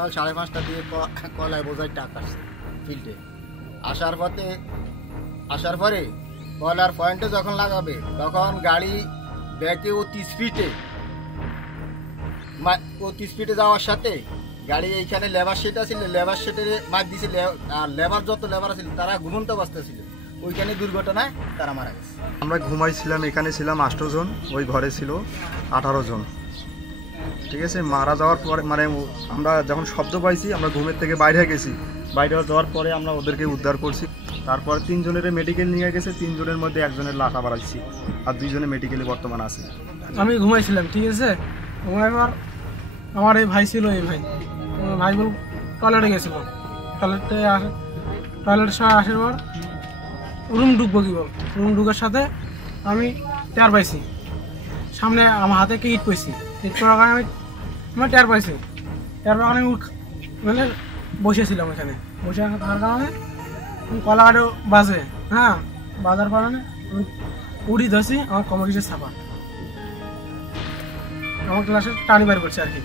সকাল সাড়ে পাঁচটা দিয়ে কলায় বোঝায় টাকা আসছে ফিল্ডে। আসার পথে আসার পরে কলার পয়েন্টে যখন লাগাবে, তখন গাড়ি ব্যাকে অতি ও অতি ফিটে যাওয়ার সাথে গাড়ি এইখানে লেবার সেট আছিল লেবার সেটের মার দিছে আর লেবার যত লেবার আছিল তারা ঘুমন্ত অবস্থা ছিল। ওইখানে দুর্ঘটনায় তারা মারা গেছে। আমরা ঘুমাইছিলাম, এখানে ছিলাম আষ্ট জন, ওই ঘরে ছিল আঠারো জন। ঠিক আছে? মারা যাওয়ার পরে মানে আমরা যখন শব্দ পাইছি, আমরা ঘুমের থেকে বাইরে গেছি। বাইরে যাওয়ার পরে আমরা ওদেরকে উদ্ধার করছি। তারপরে তিনজনের মেডিকেল নিয়ে গেছে, তিনজনের মধ্যে একজনের লাখা বাড়াইছি আর দুইজনে মেডিকেলে বর্তমান আছে। আমি ঘুমাইছিলাম, ঠিক আছে? ঘুমাইবার আমার এই ভাই ছিল, এই ভাই। ভাই বল টয়লেটে গেছিল। টয়লেটে টয়লেটের সময় আসার পর রুম ঢুকবো কি বল? রুম ঢুকার সাথে আমি টের পাইছি। সামনে আমার হাতে কি ইট পাইছি পড়ার কারণে আমি আমি টের পাইছি। টের পাওয়ার কারণে মানে বসেছিলাম এখানে বসে থাকার কারণে কলাঘাটও বাজে হ্যাঁ? বাজার কারণে আমি উড়ি ধসি আমার কমর কিছু ছাপা। আমার ক্লাসে টানি বার করছে আর কি।